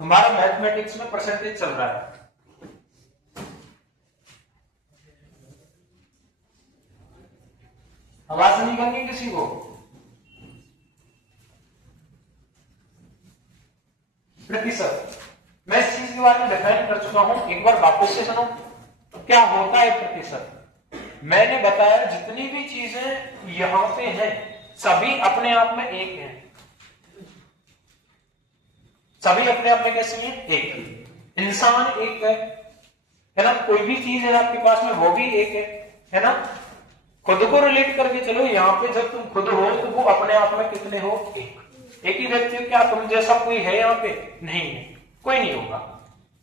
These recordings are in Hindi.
हमारा मैथमेटिक्स में परसेंटेज चल रहा है। आवाज नहीं करनी किसी को। प्रतिशत मैं इस चीज के बारे में डिफाइन कर चुका हूं, एक बार वापस से सुनो। क्या होता है प्रतिशत? मैंने बताया जितनी भी चीजें यहां पे हैं सभी अपने आप में एक हैं, सभी अपने आप में कैसी हैं? एक। इंसान एक है ना, कोई भी चीज है आपके पास में वो भी एक है ना। खुद को रिलेट करके चलो, यहाँ पे जब तुम खुद हो तो वो अपने आप में कितने हो? एक ही व्यक्ति। क्या तुम जैसा कोई है यहाँ पे? नहीं है, कोई नहीं होगा,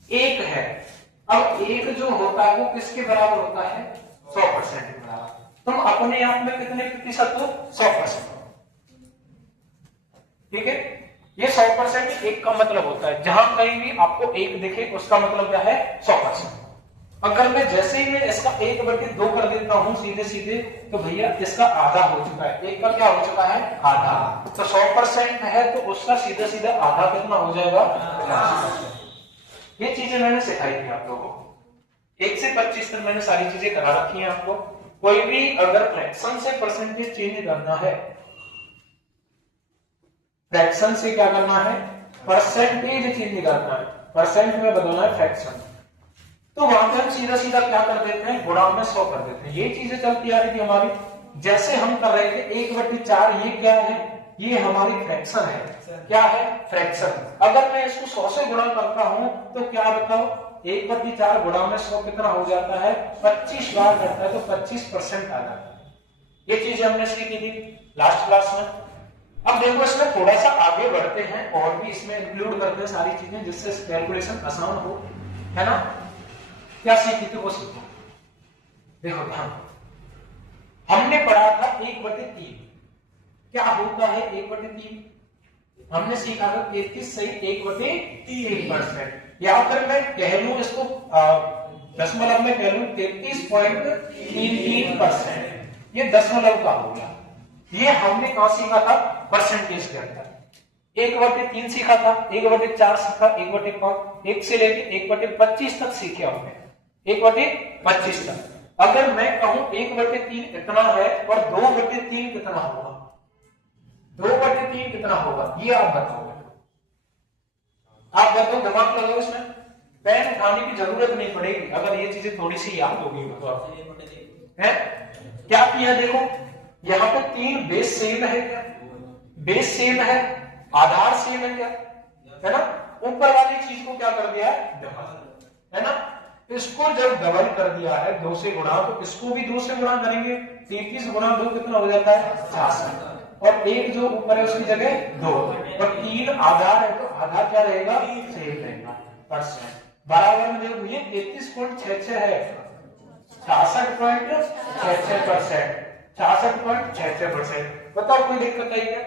एक है। अब एक जो होता है वो किसके बराबर होता है? 100% के बराबर। तुम अपने आप में कितने प्रतिशत हो? 100%। ठीक है, ये 100% एक का मतलब होता है, जहां कहीं भी आपको एक दिखे उसका मतलब क्या है? 100%। अगर मैं जैसे ही मैं इसका 1/2 कर देता हूं सीधे सीधे, तो भैया इसका आधा हो चुका है। एक का क्या हो चुका है? आधा। तो 100% है तो उसका सीधा सीधा आधा कितना हो जाएगा? 50%। ये चीजें मैंने सिखाई थी आप लोगों को। 1 से 25 तक मैंने सारी चीजें करा रखी है आपको। कोई भी अगर फ्रैक्शन से परसेंटेज चेंज करना है, फ्रैक्शन से क्या करना है? परसेंटेज चेंज करना है, परसेंट में बदलना है फ्रैक्शन। तो वहां पे हम सीधा सीधा क्या कर देते हैं? गुणा में 100 कर देते हैं। ये चीजें चलती आ रही थी हमारी, जैसे हम कर रहे थे 1/4। ये क्या है? ये हमारी फ्रैक्शन है। क्या है? फ्रैक्शन। अगर मैं इसको 100 से गुणा करता हूं तो क्या बताओ? 1/4 गुणा में 100 कितना हो जाता है? 25 बार करता है तो 25% आ जाता है। ये चीजें हमने सीखी थी लास्ट क्लास में। अब देखो इसमें थोड़ा सा आगे बढ़ते हैं और भी इसमें इंक्लूड करते हैं सारी चीजें, जिससे कैलकुलेशन आसान हो, है ना। क्या सीखी थी वो सीखो। देखो ध्यान, हमने पढ़ा था 1/3 क्या होता है? 1/3 हमने सीखा था 33 सही 1/3%। या फिर मैं कह लू इसको दशमलव में कह लू 33.33%। ये दशमलव का हो गया। ये हमने कहां सीखा था? परसेंटेज के अंदर। 1/3 सीखा था, 1/4 सीखा, 1/5, 1 से लेके 1/25 तक सीखे हमने। 1/25 तक। अगर मैं कहूं 1/3 कितना है और 2/3 कितना होगा? 2/3 कितना होगा? ये आप बताओ। आप बताओ, दिमाग लगाओ इसमें। पेन उठाने की जरूरत नहीं पड़ेगी अगर ये चीजें थोड़ी सी याद होगी तो। आप है क्या किया? देखो यहाँ पे 3 बेस सेम है। क्या बेस सेम है? आधार सेम है क्या? है ना। ऊपर वाली चीज को क्या कर दिया है? डबल, है ना। इसको जब डबल कर दिया है 2 से गुणा, तो इसको भी 2 से गुणा करेंगे। 33 गुणा 2 कितना हो जाता है? 66। और एक जो ऊपर है उसकी जगह 2, और 3 आधार है तो आधार क्या रहेगा? सेम रहेगा। परसेंट बराबर में देखो ये 33.66 है, 66.66%। 66.66%। बताओ कोई दिक्कत आई क्या?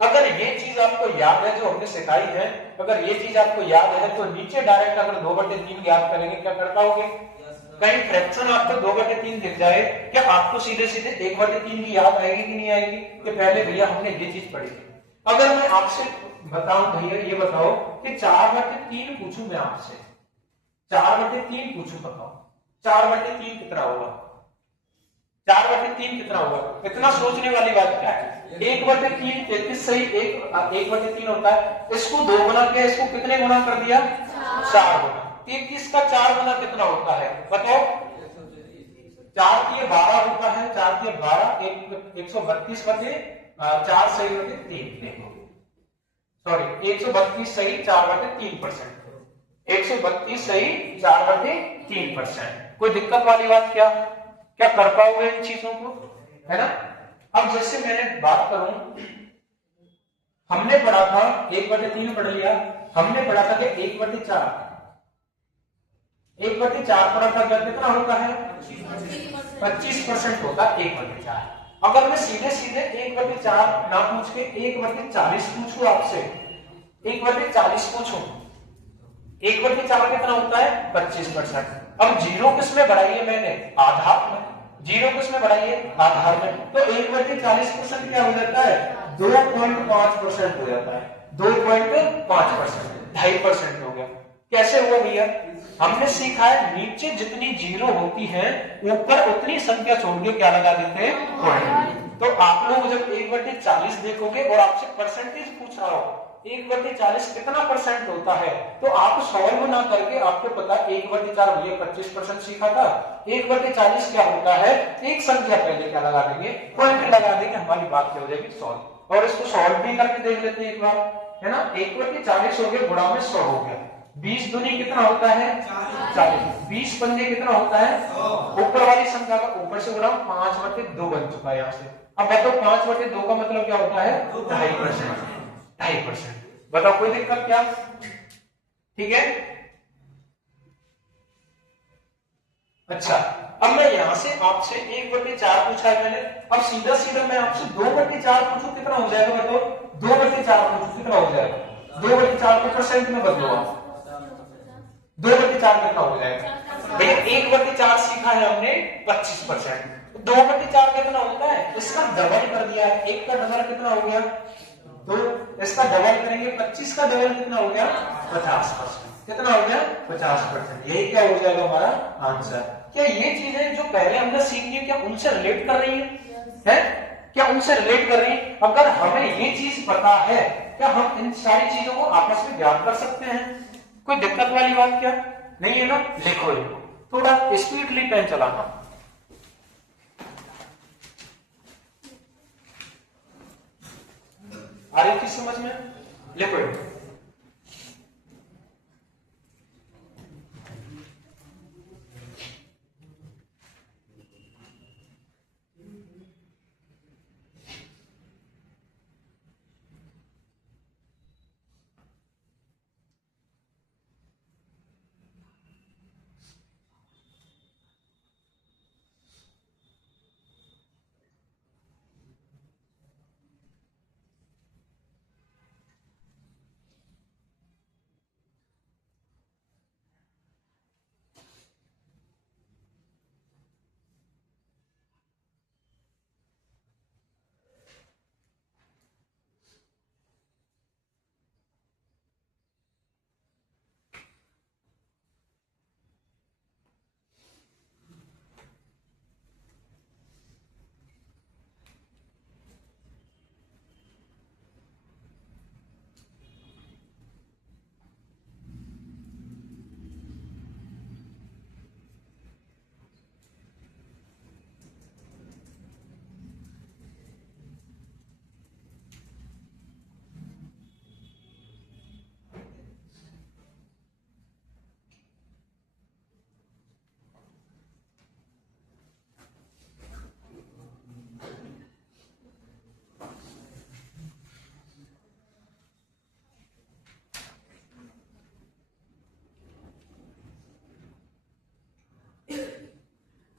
अगर ये चीज आपको याद है जो हमने सिखाई है, अगर ये चीज आपको याद है तो नीचे डायरेक्ट अगर 2/3 याद करेंगे क्या कर पाओगे? कहीं फ्रैक्शन आपको 2/3 दिख जाए, क्या आपको सीधे सीधे 1/3 की याद आएगी कि नहीं आएगी? कि पहले भैया हमने ये चीज पढ़ी थी। अगर मैं आपसे बताऊं भैया ये बताओ कि 4/3 पूछूं मैं आपसे, 4/3 पूछूं, बताओ 4/3 कितना होगा? 4/3 कितना होगा? इतना सोचने वाली बात क्या है? 1/3 33 सही 1/3 होता है। इसको 2 गुना किया, इसको कितने गुना कर दिया? 4 गुना। 33 का 4 गुना कितना होता है बताओ? 4 के 12 होता है। 4 के 12 132/4 सही बटे 3। सॉरी 132 सही 4/3%। 132 सही 4/3%। कोई दिक्कत वाली बात क्या? क्या कर पाओगे इन चीजों को? है ना। अब जैसे मैंने बात करूं, हमने पढ़ा था 1/3 पढ़ लिया, हमने पढ़ा था कि 1/4 पढ़ा था क्या? कितना होता है? 25% होता है 1/4। अगर मैं सीधे सीधे 1/4 ना पूछ के 1/40 पूछूं आपसे, 1/40 पूछूं, 1/4 कितना होता है? 25%। अब जीरो किस में बढ़ाई है मैंने? आधार में। जीरो किस में बढ़ाई है? आधार में। तो 1/40% क्या हो जाता है? 2.5% हो जाता है। 2.5%। 2.5% हो गया। कैसे हुआ भैया? हमने सीखा है नीचे जितनी जीरो होती है ऊपर उतनी संख्या छोड़ के क्या लगा देते हैं? पॉइंट। तो आप लोग जब 1/40 देखोगे और आपसे परसेंटेज पूछ रहा हो 1/40 कितना परसेंट होता है, तो आप सॉल्व ना करके आपको पता 1/4 भैया 25% सीखा था, 1/40 क्या होता है? एक संख्या पहले क्या लगा देंगे? पॉइंट लगा देंगे, हमारी बात क्या हो जाएगी? सॉल्व। और इसको सॉल्व भी करके देख लेते हैं एक बार, है ना। 1/40 हो गया, गुणा में 100 हो गया। 20 दूनी कितना होता है? 40। 20 पंजे कितना होता है? ऊपर वाली संख्या का ऊपर से गुणा 5/2 बन चुका है यहाँ से। अब बताओ 5/2 का मतलब क्या होता है? 2.5%। 2.5%। बताओ कोई दिक्कत क्या? ठीक है। अच्छा, अब मैं यहां से आपसे 1/4 पूछा है मैंने, अब सीधा सीधा मैं आपसे 2/4 पूछूं कितना हो जाएगा? बताओ 2/4 पूछूं कितना हो जाएगा? 2/4 को परसेंट में बदलो आप, 2/4 कितना हो जाएगा? भैया 1/4 सीखा है हमने 25%, 2/4 कितना होता है? इसका डबल कर दिया है। एक का डबल कितना हो गया? तो इसका डबल करेंगे, 25 का डबल कितना हो गया? 50%। कितना हो गया? 50%। यही क्या हो जाएगा हमारा आंसर। क्या ये चीजें जो पहले हमने सीखी है क्या उनसे रिलेट कर रही है? क्या उनसे रिलेट कर रही है? अगर हमें ये चीज पता है, क्या हम इन सारी चीजों को आपस में ज्ञात कर सकते हैं? कोई दिक्कत वाली बात क्या नहीं है ना? लिखो लिखो, थोड़ा स्पीडली पेन चलाना। आ रही चीज समझ में? लिखो।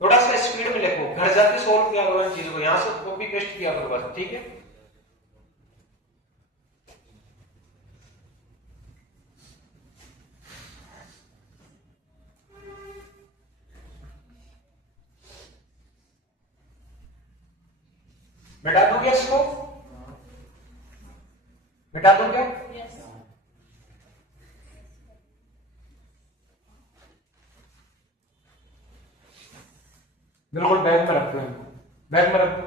थोड़ा सा स्पीड में लिखो, घर जाके सोल्व किया करो इन चीजों को, यहां से कॉपी पेस्ट किया करो बस, ठीक है। मिटा दूंगा इसको, मिटा दूंगा। बिल्कुल बैग में रख दो, बैग में रख दो।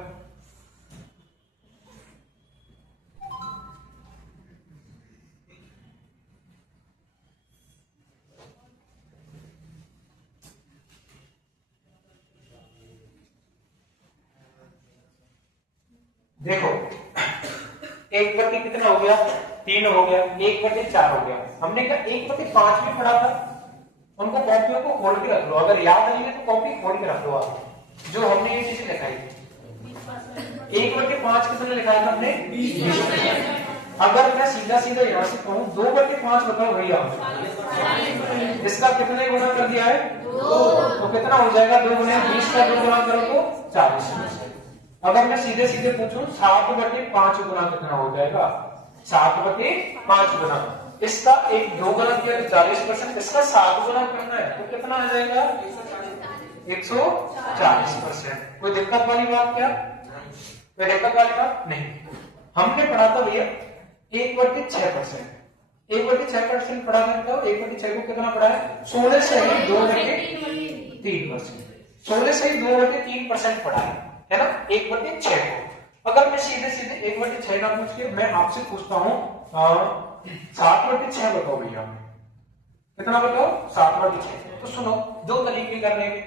देखो 1/3 कितना हो गया? 3 हो गया। 1/4 हो गया। हमने कहा 1/5 भी पढ़ा था। उनको कॉपियों को खोल के रख लो, अगर याद नहीं है तो कॉपी खोल के रख लो आप, जो हमने ये चीजें लिखाई थी। 1/5 कितने लिखाया था हमने? 20। अगर मैं सीधा सीधा यहाँ से कहूँ 2/5 बताओ भैया, इसका कितने गुना कर दिया है? 2। तो कितना हो जाएगा? 2 गुना 20 का 2 गुना करो तो 40। अगर मैं सीधे सीधे पूछूं 7/5 गुना कितना हो जाएगा? 7/5 गुना, इसका एक 2 गुना किया 40%, इसका 7 गुना करना है तो कितना आ जाएगा? 140%। कोई दिक्कत वाली बात क्या? कोई दिक्कत वाली बात नहीं। हमने पढ़ा था भैया 1/6%। 1/6% पढ़ा है, तो 1/6 को कितना पढ़ा है? 16 से ही 2/3%। 16 से ही 2/3% पढ़ा है ना 1/6 को। अगर मैं सीधे सीधे 1/6 ना पूछ के मैं आपसे पूछता हूँ 7/6 बताओ भैया, कितना बताओ? 7/6। तो सुनो, दो तरीके करने के।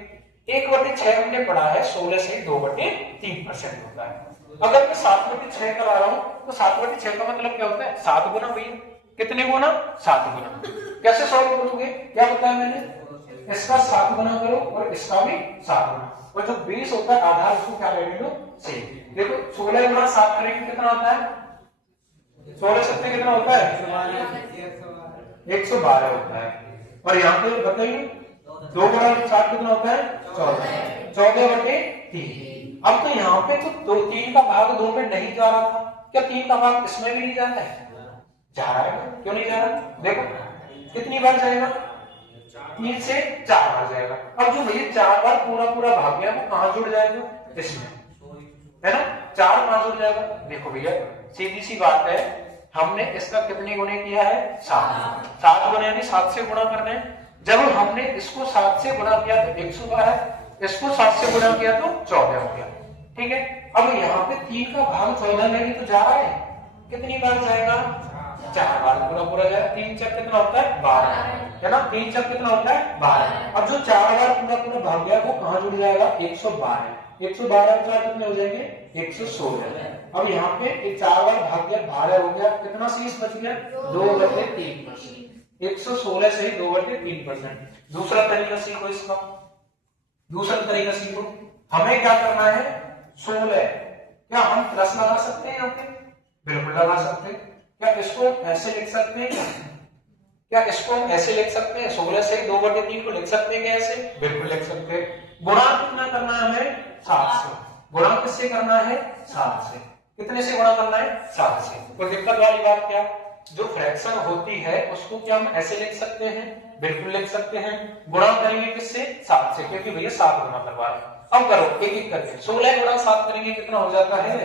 1/6 हमने पढ़ा है 16 से 2/3% होता है। अगर मैं 7/6 करा रहा हूं तो 7/6 का मतलब क्या होता है? 7 गुना भैया। कितने गुना? 7 गुना। कैसे सॉल्व करोगे? क्या बताया मैंने? इसका 7 गुना करो और इसका भी 7 गुना, और जो 20 होता है आधार उसको क्या ले लो? सेम। देखो 16 गुना 7 करेंगे कितना होता है? 16 सत्ते कितना होता है? 112 होता है। और यहाँ पे बताइए 2 गुना 7 कितना होता है? 14। 14/3। अब तो यहाँ पे तो 3 का भाग 2 में नहीं जा रहा था, क्या 3 का भाग इसमें भी नहीं जाता है? जा रहा है। क्यों नहीं जा रहा? देखो कितनी बार जाएगा? 3 से 4 बार जाएगा। अब जो भैया 4 बार पूरा पूरा भाग गया वो कहां जुड़ जाएगा? इसमें, है ना? 4 कहां जुड़ जाएगा? देखो भैया सीधी सी बात है, हमने इसका कितने गुणे किया है? 7। 7 गुणे यानी 7 से गुणा करना है। जब हमने इसको 7 से गुणा किया तो 112, इसको 7 से गुणा किया तो 14 हो गया। ठीक है, अब यहाँ पे 3 का भाग 14 में भी तो जा रहा है, कितनी बार जाएगा? 4 बार पूरा पूरा जाएगा। 3 चक कितना होता है? 12, है ना? 3 चक कितना होता है? 12। अब जो 4 बार पूरा पूरा भाग गया वो कहां जुड़ जाएगा? 112। 112 और 4 कितने हो जाएंगे? 116। अब यहाँ पे 4 बार भाग गया, 12 हो गया, कितना शेष बच गया? 2/3%। 116 से 2/3%। दूसरा तरीका सीखो इसका। दूसरा तरीका सीखो, हमें क्या करना है? 16, क्या हम प्लस लगा सकते हैं यहाँ पे? बिल्कुल लगा सकते हैं। क्या इसको ऐसे लिख सकते हैं? क्या इसको हम ऐसे लिख सकते हैं? 16 से 2/3 को लिख सकते हैं क्या ऐसे? बिल्कुल लिख सकते हैं। गुणा कितना करना है हमें? 7 से। गुणा किससे करना है? 7 से। कितने से गुणा करना है? 7 से। कोई दिक्कत वाली बात क्या? जो फ्रैक्शन होती है उसको क्या हम ऐसे लिख सकते हैं? बिल्कुल लिख सकते हैं। गुणा करेंगे किससे? 7 से, क्योंकि भैया 7 गुना करवा रहे हैं। अब करो एक एक करके। 16 गुणा 7 करेंगे कितना हो जाता है?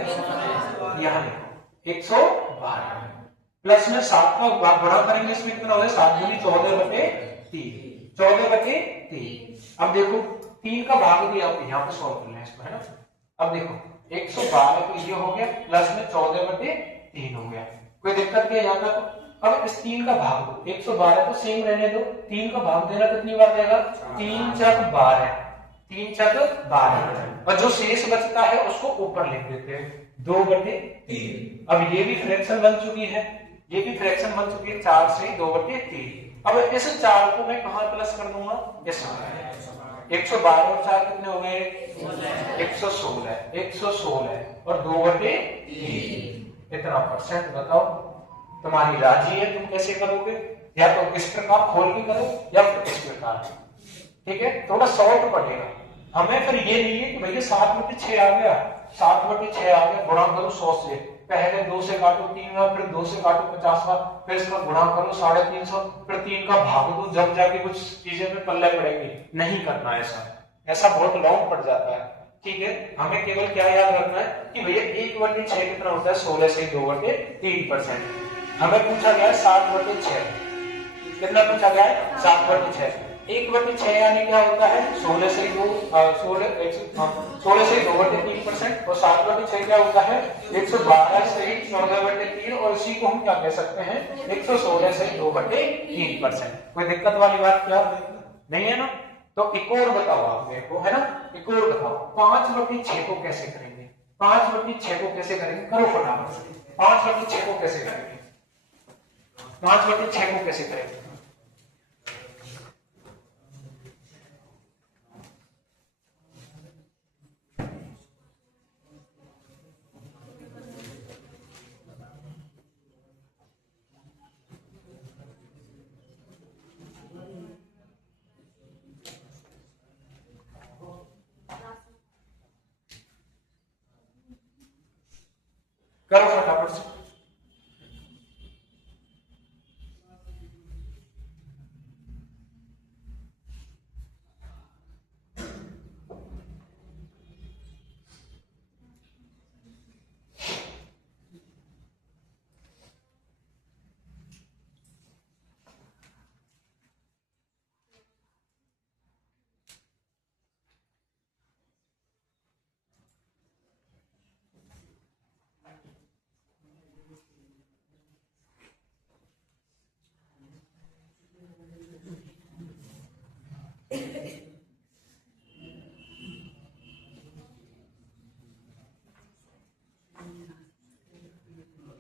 यहाँ लिखो 112। प्लस में 7 का गुणा करेंगे, इसमें कितना हो जाए? 7 दूनी 14/3। 14/3। अब देखो 3 का भाग दिया, यहाँ पे सॉल्व कर लें इसको, है ना? अब देखो 112 तो ये हो गया, प्लस में 14/3 हो गया। कोई दिक्कत क्या यहाँ तक? अब इस 3 का भाग दो, 112 को सेम रहने दो। 3 का भाग देना कितनी बार देगा? 3 चक 12। 3 चक 12, और जो शेष बचता है उसको ऊपर लिख देते हैं 2/3। अब ये भी फ्रैक्शन बन चुकी है, ये भी फ्रैक्शन बन चुकी है 4 से 2/3। अब इस 4 को मैं कहां प्लस कर दूंगा? इसमें। 112 और 4 कितने हो गए? 116। 116 और 2/3 इतना परसेंट। बताओ तुम्हारी राजी है? तुम कैसे करोगे? या तो इस प्रकार खोल के करो या फिर इस प्रकार। ठीक है, थोड़ा शॉर्ट पड़ेगा हमें। फिर ये नहीं है कि भैया 7/6 आ गया, 7/6 आ गया, गुणा करो 100 से। पहले 2 से काटो 3 बार, फिर 2 से काटो 50 बार, फिर इसका गुणा करो 350, फिर 3 का भाग दो, जब जाके कुछ चीजें में पल्ले पड़ेंगी। नहीं करना ऐसा, ऐसा बहुत लॉन्ग पड़ जाता है। ठीक है, हमें केवल क्या याद रखना है कि भैया 1/6 कितना होता है? 16 से 2/3%। हमें पूछा गया है 7/6। कितना पूछा गया है? 7/6। 1/6 यानी क्या होता है? 16 से 2/3%। और 7/6 क्या होता है? 112 से 14/3। और इसी को हम क्या कह सकते हैं? 116 से 2/3%। कोई दिक्कत वाली बात क्या नहीं है ना? तो एक और बताओ आप मेरे को, है ना? एक और बताओ 5/6 को कैसे करेंगे? 5/6 को कैसे करेंगे? करो फटाफट से। 5/6 को कैसे करेंगे? 5/6 को कैसे करेंगे? करो फटाफट से।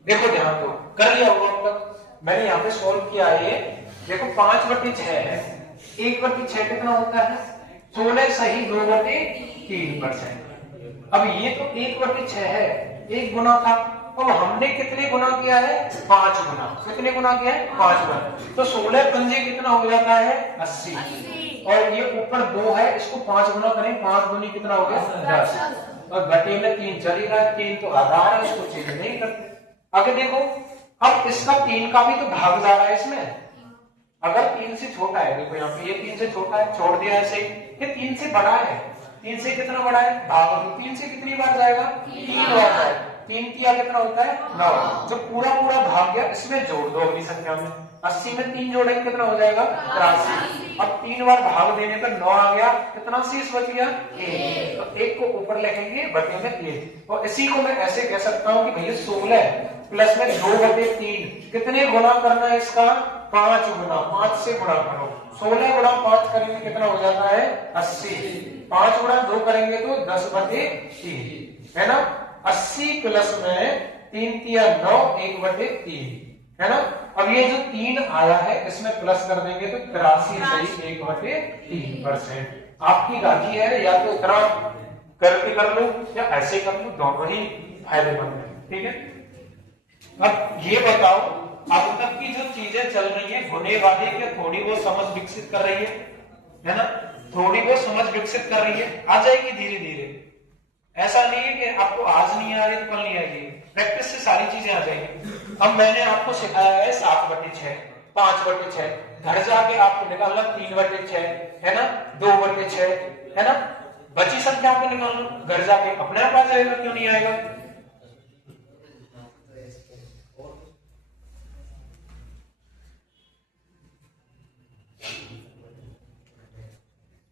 देखो ध्यान दो, कर लिया होगा अब तक। मैंने यहाँ पे सोल्व किया है ये, देखो 5/6 है, 1/6 कितना होता है 16 सही 2/3%। अब ये तो 1/6 है, 1 गुना था, अब हमने कितने गुना किया है 5 गुना। कितने गुना किया है 5 गुना, तो 16 पंजे कितना हो जाता है 80, और ये ऊपर 2 है, इसको 5 गुना करें, 5 दूनी कितना हो गया 10, और घटे में 3 चल ही रहा है, 3 तो आधार है, इसको चेंज नहीं करते। आगे देखो, अब इसका 3 का भी तो भाग जा रहा है इसमें, अगर 3 से छोटा है, देखो यहाँ पे ये 3 से छोटा है, छोड़ दिया ऐसे ही, ये 3 से बड़ा है, 3 से कितना बड़ा है भाग दो, 3 से कितनी बार जाएगा 3 बार जाएगा, 3 किया कितना होता है 9, जो पूरा पूरा भाग गया इसमें जोड़ दो अगली संख्या में, 80 में 3 जोड़ेंगे कितना हो जाएगा 83। अब 3 बार भाग देने पर 9 आ गया, कितना शेष बच गया 1, तो 1 को ऊपर लिखेंगे बटे में 1, और इसी को मैं ऐसे कह सकता हूं कि भैया 16 प्लस में 2/3 कितने गुना करना है इसका 5 गुना, 5 से गुणा करो, 16 गुणा 5 करेंगे कितना हो जाता है 80, 5 गुणा 2 करेंगे तो 10/3 है ना, 80 प्लस में 3 तिया 9, 1/3 है ना। अब ये जो 3 आया है इसमें प्लस कर देंगे तो 83 सही 1/3%। आपकी राजी है, या तो इतना करके कर लो या ऐसे कर लो, दोनों ही फायदेमंद है, ठीक है। अब ये बताओ, अब तक की जो चीजें चल रही है होने वाली है, थोड़ी बहुत समझ विकसित कर रही है ना, थोड़ी बहुत समझ विकसित कर रही है, आ जाएगी धीरे धीरे। ऐसा नहीं है कि आपको आज नहीं आ रही तो कल नहीं आएगी, प्रैक्टिस से सारी चीजें आ जाएंगी। अब मैंने आपको सिखाया है 7/6, 5/6, घर जाके आपको निकालना 3/6 है ना, 2/6 है ना, बची संख्या को निकालना, घर जाके अपने आप आ जाएगा, क्यों नहीं आएगा।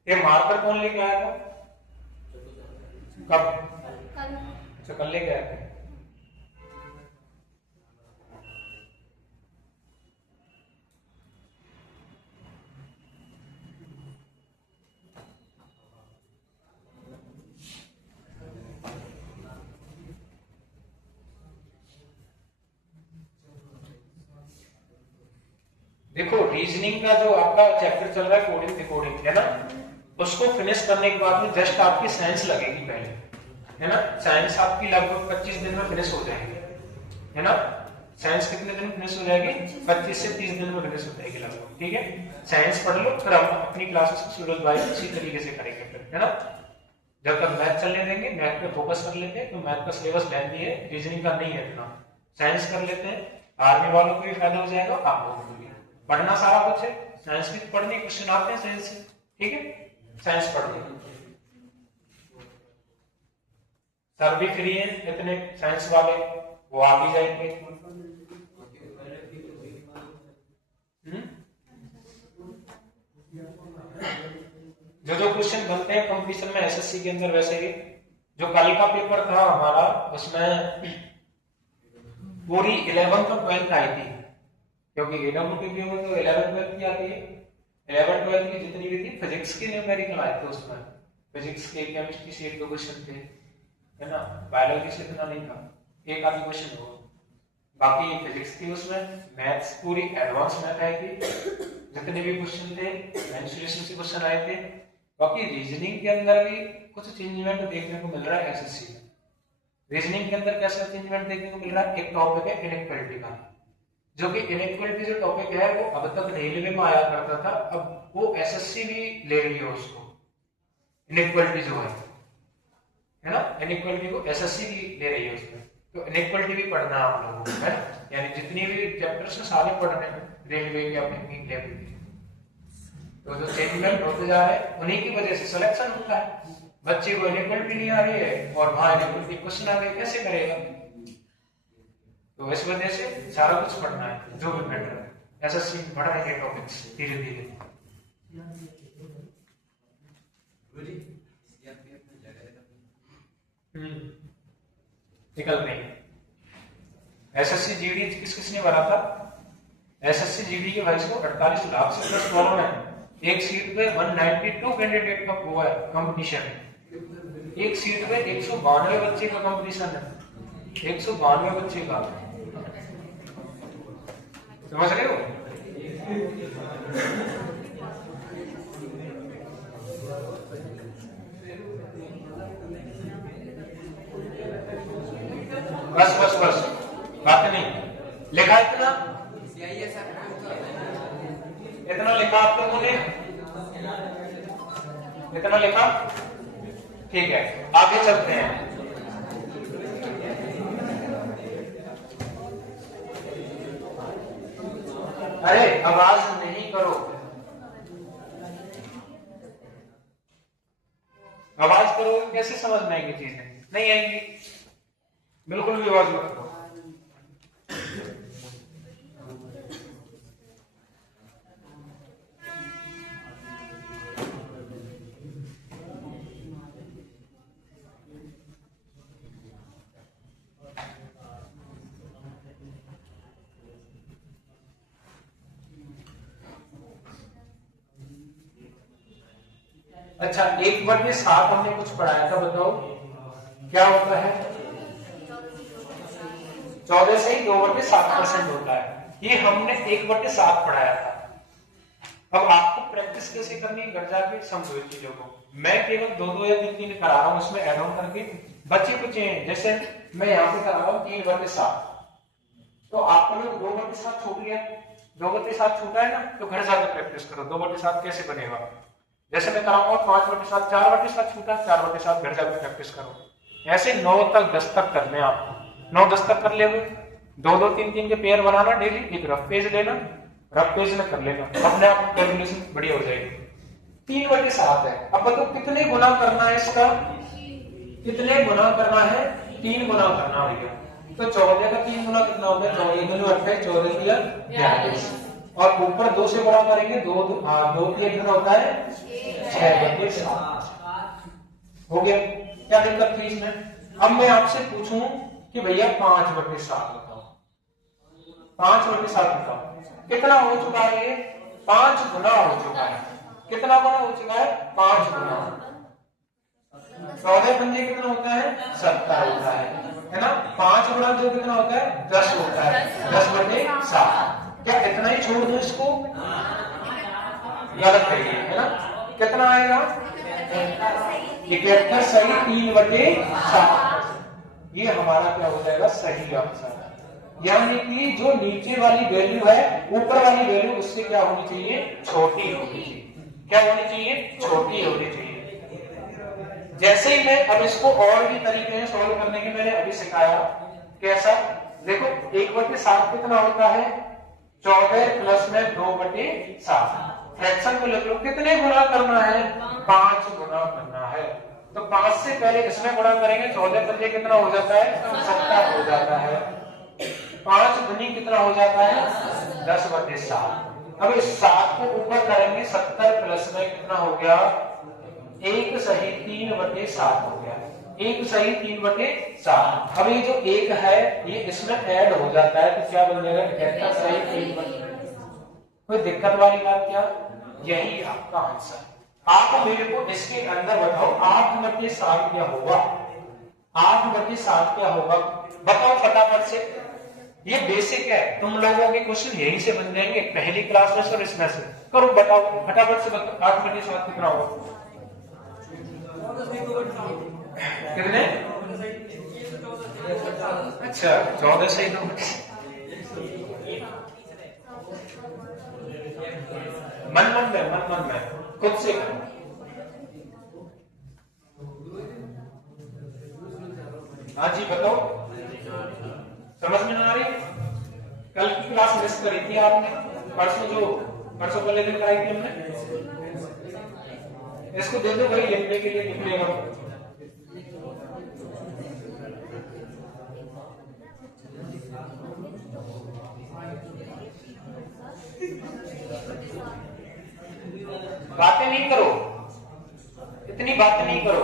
ये मार्कर कौन लेके आया था, कब, अच्छा कल लेके आए थे। देखो रीजनिंग का जो आपका चैप्टर चल रहा है कोडिंग डिकोडिंग है ना, उसको फिनिश करने के बाद में जस्ट आपकी साइंस लगेगी पहले, है ना। साइंस आपकी लगभग 25 दिन में फिनिश हो जाएगी, है ना। साइंस कितने दिन में फिनिश हो जाएगी 25 से 30 दिन में फिनिश हो जाएगी लगभग, ठीक है। साइंस पढ़ लो, फिर हम अपनी क्लासेस शेड्यूल वाइज इसी तरीके से करेंगे फिर, है ना। जब तक मैथ चलने देंगे, मैथ पे फोकस कर लेते हैं, तो मैथ का सिलेबस लेंदी है, रीजनिंग का नहीं है इतना। साइंस कर लेते हैं, आर्मी वालों को भी फायदा हो जाएगा, आप लोगों को भी। पढ़ना सारा कुछ है, साइंस की पढ़ने क्वेश्चन आते हैं साइंस से, ठीक है। साइंस पढ़ लीजिए, सर भी फ्री हैं इतने साइंस वाले, वो आ भी जाएंगे। जो क्वेश्चन बनते हैं कंपटीशन में एसएससी के अंदर, वैसे ही जो कल का पेपर था हमारा, उसमें पूरी 11th और 12th आई थी, क्योंकि एडब्ल्यू के पेपर तो 11th 12th की आती है। 11th 12th की जितनी भी थी, फिजिक्स के न्यूमेरिकल आए थे उसमें, फिजिक्स के केमिस्ट्री से 1-2 क्वेश्चन थे, है ना। बायोलॉजी से इतना नहीं था, एक आधी क्वेश्चन हो, बाकी फिजिक्स थी उसमें, मैथ्स पूरी एडवांस मैथ आई थी, जितने भी क्वेश्चन थे मेंसुरेशन से क्वेश्चन आए थे। बाकी रीजनिंग के अंदर भी कुछ चेंजमेंट देखने को मिल रहा है एसएससी में। रीजनिंग के अंदर कैसा चेंजमेंट देखने को मिल रहा है, एक टॉपिक है इनइक्वालिटी का, जो कि इनइक्वालिटी जो टॉपिक है वो अब तक रेलवे में आया करता था, अब वो एसएससी भी ले रही है उसको, इनइक्वालिटी जो है ना, इनइक्वालिटी को एसएससी भी ले रही है उसमें। तो इनइक्वालिटी भी पढ़ना है आप लोगों को, है, यानी जितनी भी चैप्टर्स हैं सारे पढ़ने हैं रेलवे के अपने लेवल के। तो जो चेंजमेंट होते जा रहे हैं उन्हीं की वजह से सिलेक्शन होता है। बच्चे को इनइक्वालिटी नहीं आ रही है और वहां इनइक्वालिटी क्वेश्चन आ गए, कैसे करेगा। तो इस वजह से सारा कुछ पढ़ना है, जो भी मैटर है एसएससी में पढ़ाएंगे टॉपिक्स धीरे धीरे। निकल नहीं। एसएससी जीडी किसने भरा था, एसएससी जीडी के वैसे को 48 लाख से प्लस फॉर्म है, एक सीट पे 192 कैंडिडेट का हुआ है कंपटीशन, एक सीट पे 192 बच्चे का कंपटीशन है, 192 बच्चे का, समझ रहे हो? बस बस बस, बात नहीं लिखा इतना, इतना लिखा आप लोगों ने, इतना लिखा, ठीक है आगे चलते हैं। अरे आवाज नहीं करो, आवाज करो कैसे समझ में आएंगी चीजें, नहीं आएंगी, बिल्कुल भी आवाज मत करो। अच्छा 1/7 हमने कुछ पढ़ाया था, बताओ क्या होता है? 14 से 2/7% होता है, ये हमने 1/7 पढ़ाया था। अब आपको प्रैक्टिस कैसे करनी है, घर जाके समझो इस चीजों को। मैं केवल 2 या 3 करा रहा हूं, इसमें एड ऑन करके बच्चे कुछ हैं, जैसे मैं यहाँ पे करा रहा हूँ 3/7, तो आपको लोग 2/7 छूट गया, 2/7 छूटा है ना, तो घर जाकर प्रैक्टिस करो 2/7 कैसे बनेगा। जैसे मैं कराऊंगा 5/7, 4/7 छूटा, 4/7 घर जाकर प्रैक्टिस करो। ऐसे 9 तक 10 तक करने आपको, 9-10 तक कर लेंगे। 2-2, 3-3 के पेयर बनाना डेली, एक रफ पेज लेना, रफ पेज में कर लेना, अपने आप कैलकुलेशन बढ़िया हो जाएगी। 3/7 है, अब बताओ कितने गुना करना है इसका, कितने गुना करना है, 3 गुना करना होगा। तो 14 का 3 गुना कितना होता है, 14 और ऊपर 2 से गुणा करेंगे, 2 कितना होता है 6/7 हो गया। क्या दिक्कत थी इसमें? अब मैं आपसे पूछूं कि भैया 5/7 बताओ, 5/7 बताओ कितना हो चुका है, ये 5 गुना हो चुका है। कितना गुना हो चुका है, 5 गुना। 14 पंजे कितना होता है, 70 होता है ना। 5 गुना जो कितना होता है, 10 होता है, 10/7। क्या इतना ही छोड़ दो इसको, गलत है ये, है ना। कितना आएगा, 71 सही 3/7, ये हमारा क्या हो जाएगा, सही आंसर। यानी कि जो नीचे वाली वैल्यू है, ऊपर वाली वैल्यू उससे क्या होनी चाहिए, छोटी होनी चाहिए। क्या होनी चाहिए, छोटी होनी चाहिए। जैसे ही मैं अब इसको और भी तरीके हैं सॉल्व करने के, मैंने अभी सिखाया कैसा, देखो 1/7 कितना होता है, 14 प्लस में 2/7। फ्रैक्शन को लिख लो, कितने गुना करना है, 5 गुना करना है। तो 5 से पहले इसमें गुणा करेंगे, 14 पंजे कितना हो जाता है, 70 हो जाता है। 5 दुनी कितना हो जाता है, 10/7। अब इस 7 को ऊपर करेंगे, 70 प्लस में कितना हो गया, 1 सही 3/7 हो गया, 1 सही 3/7। अब ये जो 1 है ये इसमें ऐड हो जाता है, तो क्या बन जाएगा, 71 सही 3/7। कोई दिक्कत वाली बात क्या, यही आपका आंसर। आप मेरे को इसके अंदर बताओ 8/7 क्या होगा, 8/7 क्या होगा, बताओ फटाफट से। ये बेसिक है, तुम लोगों के क्वेश्चन यही से बन जाएंगे, पहली क्लास में से और इसमें से। करो बताओ फटाफट से, बताओ 8/7 कितना होगा, कितने, अच्छा 14 से 2, मन में खुद से करो। हाँ जी बताओ, समझ में ना आ रही? कल की क्लास मिस करी थी आपने, परसों पहले दिन कराई थी हमने। इसको दे दो भाई, लिखने के लिए लिख लेगा। बातें नहीं करो, इतनी बातें नहीं करो।